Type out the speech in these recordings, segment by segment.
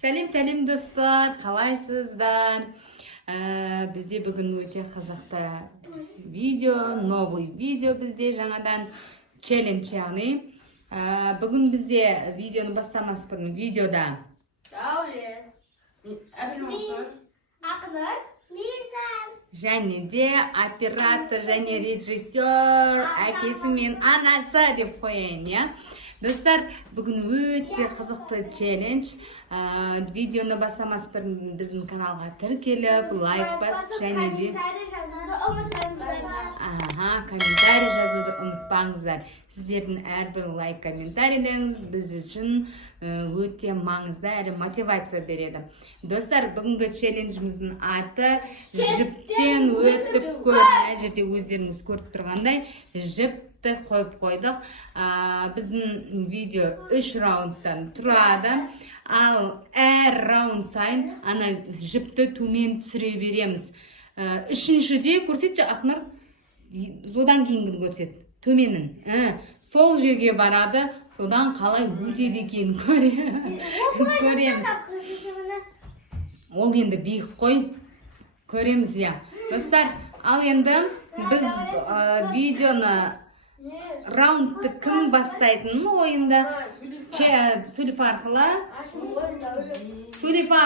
Сәлем достар, қалайсыздар? Бізде бүгін өте қызықты видео, новый видео бізде жаңадан челлендж яғни. Бүгін бізде видеоны бастамас бұрын видеода Дәулет, Ақнар, Мизан, және де оператор және режиссер әкесі мен анасы деп қояйын, иә? Достар, бүгін өте қызықты челлендж. Видеоны бастамас бұрын біздің каналға тіркеліп, лайк басып, және де комментарий жазуды ұмытпаңыздар. Сіздердің әрбір лайк комментарийлеріңіз біз үшін өте маңызды әрі мотивация береді. Достар, бүгінгі челленджіміздің аты жіптен өтіп көр. Мына жерде өздеріңіз көріп тұрғандай жіпті қойып қойдық. Біздің видео 3 раундтан тұрады. Ал әр раунд сайын ана жіпті төмен түсіре береміз. Үшіншіде көрсетші Ақнар, содан кейінгін көрсет, төменін. Сол жерге барады, содан қалай өтеді екен көреміз. Ол енді биік қой, көреміз, я. Достар, ал енді біз видеоны раундты кім бастайтын ойында Сулифа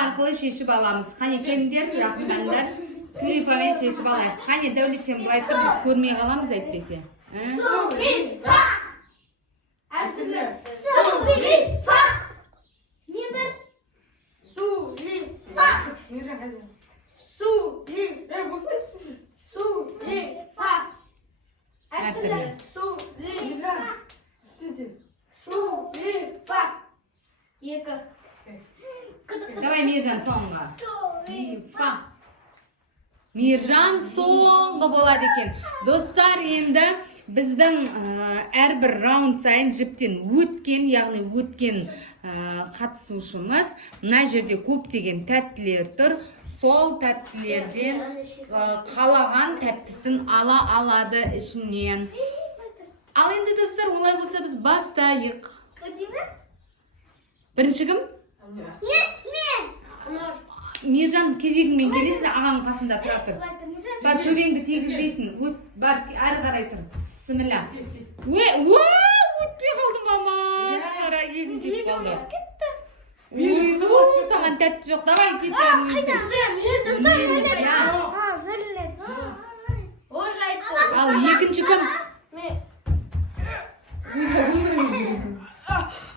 арқылы шешіп аламыз. Қане келіңдер, жақындаңдар. Сулифамен шешіп алайық. Қане Дәулет, сен былай тұр, біз көрмей қаламыз әйтпесе. Сулифа! Әртүрлі. Сулифа! Мен бір. Сулифа! Сулифа! Әртүрлі. Сулифа! Сулифа! Екі. Давай Мейіржан соңғы. Сулифа. Мейіржан соңғы болады екен. Достар, енді біздің әрбір раунд сайын жіптен өткен, яғни өткен қатысушымыз мына жерде көптеген тәттілер тұр. Сол тәттілерден қалаған тәттісін ала алады ішінен. Ал енді достар, олай болса біз бастайық. Бірінші кім? Мен. Мейіржан кезегіңмен келесің, ағаның қасында тұра тұр. Бар, төбеңді тегізбейсің. Бар, әрі қарай тұр. Бісміллә. Өтпей қалды мама. Сара егін жеп қалды. Саған тәтті жоқ. Давай кетемін. Ал екінші кім?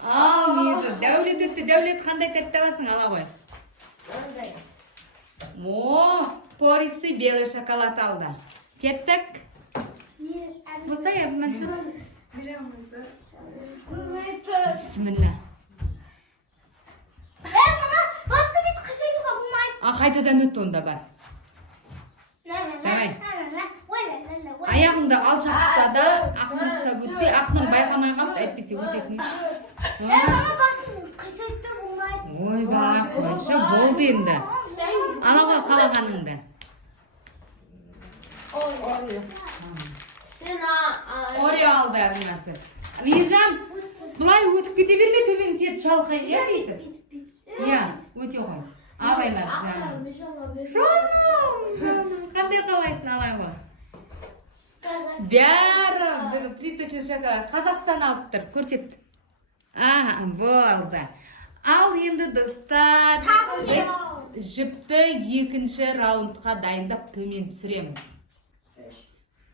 Ал Мейіржан, Дәулет өтті. Дәулет қандай тәтті аласың, ала ғой. Пористый белый шоколад алды. Кеттік. Болса, язымен түр. Бісміллә. Мама, басқа бет қасайтуға болмайды. Қайтадан өтті онда бар. Давай. Аяғыңды алшақ ұстады. Ақнар ұқсап өтсе, Ақнар байқамай қалды, әйтпесе өтетін. Мама, басын қасайтты болмайды. Ой, бақ, қойшы, болды енді. Ала ғой қалағаныңды. Орео алды әбінасы. Мейіржан, бұлай өтіп кете берме, төмен тет шалқай, е, бейтіп? Е, өте ғой. Абайлап, жаным. Жаным, қандай қалайсың, алай ғой? Бәрі, плиточный шоколад. Қазақстан алып тұр, көрсет. Болды. Ал енді достар, біз жіпті екінші раундқа дайындап төмен түсіреміз.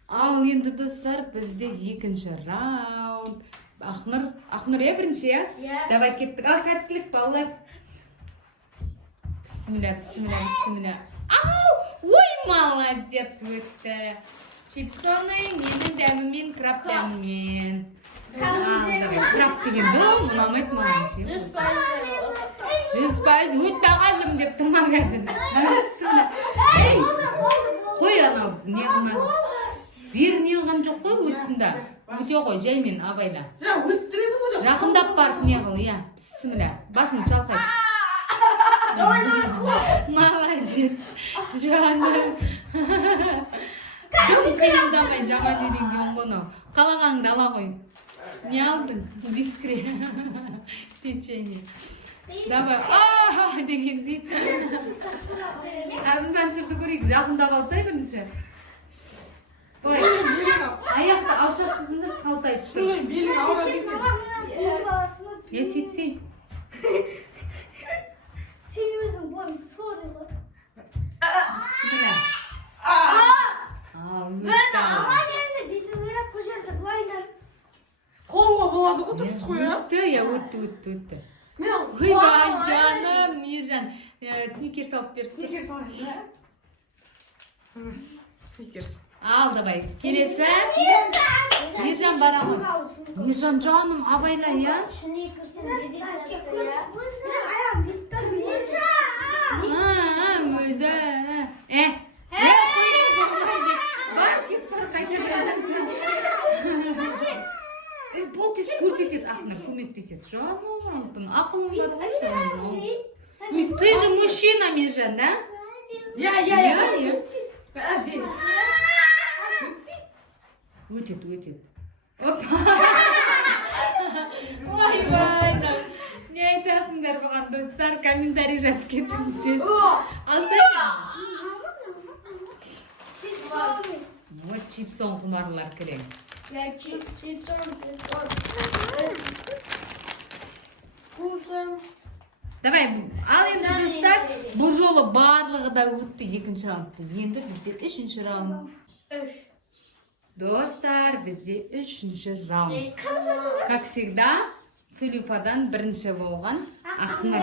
Ал енді достар, бізде екінші раунд. Ақнар, бірінші, е? Давай кеттік. Ал сәттілік, балалар. Бісміллә. Ой, молодец өтті. Чипсоны менің дәмімен, краб дәмімен. Краб деген бұл, ұнамайды маған. 100% өтпе ағажым деп тұрман қазір. Қой анау, не қылма. Бер не қылған жоқ қой өтсінді. Өте қой, жаймен абайла. Жақындап барып не қыл, я. Бісміллә. Басын шалқай. Молодец. Жаным. Жоқ қиылдамай жаман үйренген ғоны. Қалағаңды ала ғой. Не алдың? Бискре. Печенье. Давай. Деген дейді. Әбілмәнсірді көрейік, жақындап алсай бірінші. Ой, аяқты алшақсызында қалтайып тұр. Шынай, белің ауыр екен. Я сөйтсей. Сен өзің бойың соры ғой. Бісміллә. Мен аман енді бүйту керек, бұл жерде былайдан. Қолға болады ғой дұрыс қой, а? Өтті, я өтті. Мен Ойбай, жаным, Мейіржан. Сникерс алып берді. Сникерс алайын, да? Сникерс. Ал, давай. Келесі. Мейіржан бара ғой. Мейіржан жаным, абайла, я? Өзі. Бар, кет бар, қайтар жансың. Бұл тез көрсетеді, ақнар көмектеседі. Жаным, ақылың бар ғой, жаным. Ты же мужчина, Мейіржан, да? Я. Өтеді. Опа. Ойбай, не айтасыңдар бұған, достар? Комментарий жазып кетіңіздер. Алсай. Вот чипсон құмарлар кірем. Давай, ал енді достар, бұл жолы барлығы да өтті екінші раундты. Енді бізде үшінші раунд. Достар, бізде үшінші раунд. Как всегда, Сүлюфадан бірінші болған. Ақнұр.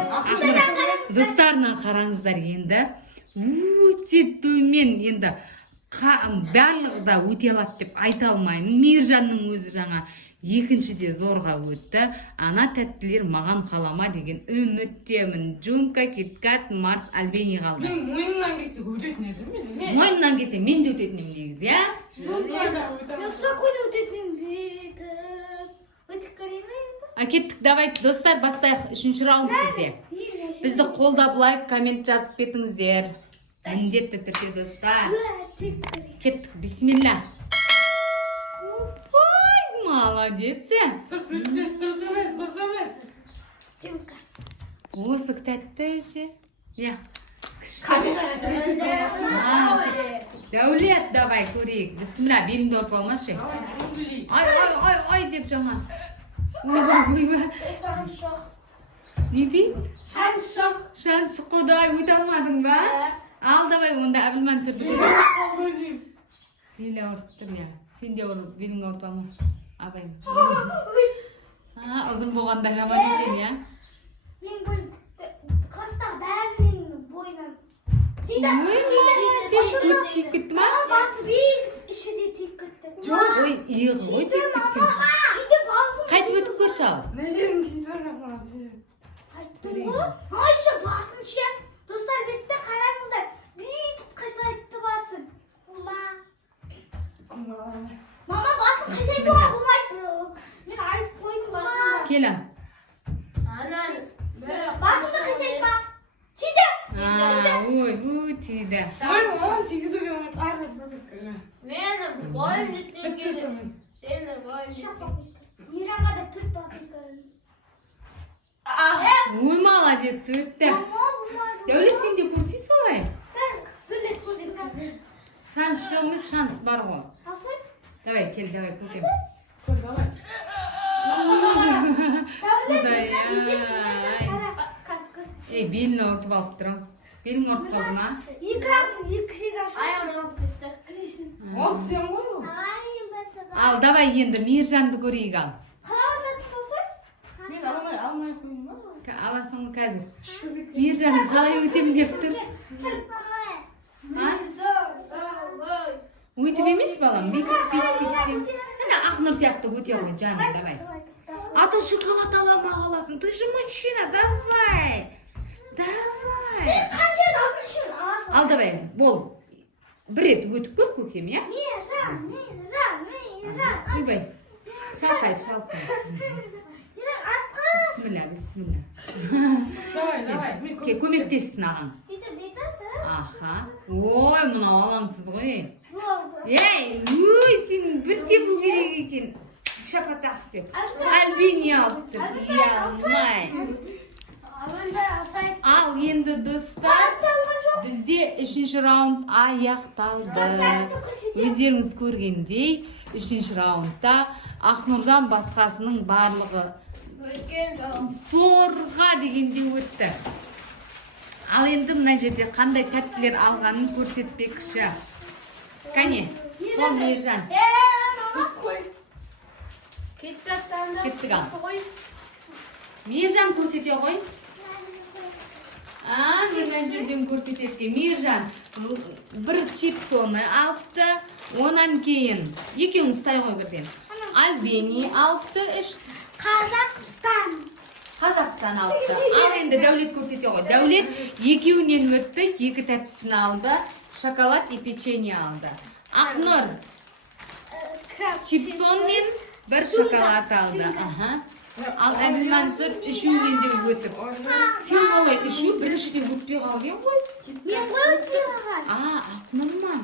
Достарына қараңыздар енді. Өте төмен енді. Барлығы да өте алады деп айта алмаймын. Мейіржанның өзі жаңа екіншіде зорға өтті. Ана тәттілер маған қалама деген үміттемін. Джумка, Киткат, Марс, Альбени қалды. Мен мойнымнан келсе өтетін едім. Мойнымнан келсе мен де өтетін едім негізі, я? Мен спокойно өтетін бетіп. Өтіп көрейін енді. Кеттік, давай, достар, бастайық. Үшінші раунд бізде. Бізді қолдап лайк, коммент жазып кетіңіздер. Міндетті түрде, достар. Кеттік, бисмилля. Ой, молодец. Дұрыс емес. Димка. Осы тәтті ше. Я. Дәулет, давай, көрейік. Бисмилля, беліңді ұртып алмашы. Ай, деп жаңа. Ойбай. Не дейді? Шанс құдай, өте алмадың ба? Ал, давай, онда Әбілмансұрды көрейік. Белі ұрттым, я. Сен де беліңді ұртып алма. Абай. Ұзын болғанда жаман екен, я? Мен бойым класстағы бәрінің бойынан. Тиді. Тиіп кетті ма? Басы бейт, іші де тиіп кетті. Ой, иығы ғой тиіп кеткен. Тиді басым. Қайтып өтіп көрші ал. Не жерім кейдер қақма. Айттым ғой. Айшы басым ше. Достар бетті қараңыздар. Бейт қисайтты басым. Мама басым қисайтты ғой болмайды. Мен айтып қойдым басымда. Келем. Басымды қисайтпа. Тиді. Ой, тиді. Ой, маған тигізуге ұмыт. Мені бойым жеткен Бітті сонымен. Сені бойым жеткен. Мейрамға да төрт бал бекарымыз. Ой, молодец, өтті. Дәулет, сен де көрсей солай. Білдік көрдім. Шанс жоқ, шанс бар ғой. Алсай? Давай, кел, давай, көкем. Давай. Құдай-ай. Белін ұртып алып тұрам. Белің ұртып қалды ма? Екі шек ашып. Аяғын ұрып кетті. Ол сен ғой ол. Ал, давай енді Мейіржанды көрейік ал. Қалай жатып болсай? Мен алмай қойын ба? Аласың қазір. Мейіржан қалай өтем деп тұр? Өйтіп емес балам, бүйтіп. Әне Ақнұр сияқты өте ғой, жаным, давай. А то шоколад алама қаласың, ты же мужчина, давай. Қанша алдың үшін аласың? Ал, давай, бол. Бір рет өтіп көр, көкем, я? Мейіржан. Ойбай, шалқайып. Мейіржан, артқа. Бисмилля. Давай. Көмектессін аған. Беті. Аха. Ой, мынау алаңсыз ғой. Болды. Ой, сен бір тебу керек екен. Шапатақ деп. Альбини алып тұр. Ұялмай. енді достар, бізде 3-ші раунд аяқталды. Өздеріңіз көргендей, 3-ші раундта Ақнұрдан басқасының барлығы сорға дегенде өтті. Ал енді мына жерде қандай тәттілер алғанын көрсетпекші. Кәне, қол Мейіржан. Кеттік ал. Мейіржан көрсете ғой. Мына жерден көрсететке. Мейіржан бір чипсоны алыпты. Онан кейін екеуін ұстай ғой бірден. Альбени алыпты. Қазақстан алыпты. Ал енді Дәулет көрсете ғой. Дәулет екеуінен өтті, 2 тәттісін алды. Шоколад и печенье алды. Ақнұр чипсон мен 1 шоколад алды. Ал Әбілмансыр 3-інен де өтіп. Сен қалай 3-і біріншіде өтпей қалген ғой? Мен ғой өтпей қалған. Ақнұр ма?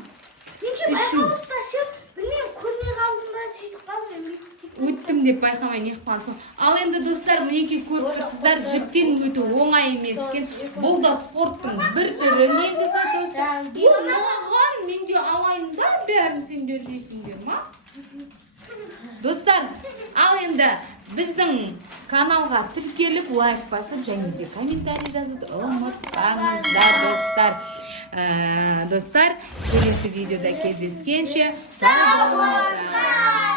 Неше байқауысташы, білмеймін, көрмей қалдым ба, сөйтіп қалдым. Өттім деп байқамай не қылсың. Ал енді достар, мінекей көріп тұрсыздар, жіптен өту оңай емес екен. Бұл да спорттың бір түрі негізі достар. Маған менде алайын да, бәрін сендер жейсіңдер ма? Достар, ал енді біздің каналға тіркеліп, лайк басып, және де комментарий жазуды ұмытпаңыздар достар. Достар, келесі видеода кездескенше сау болыңыздар.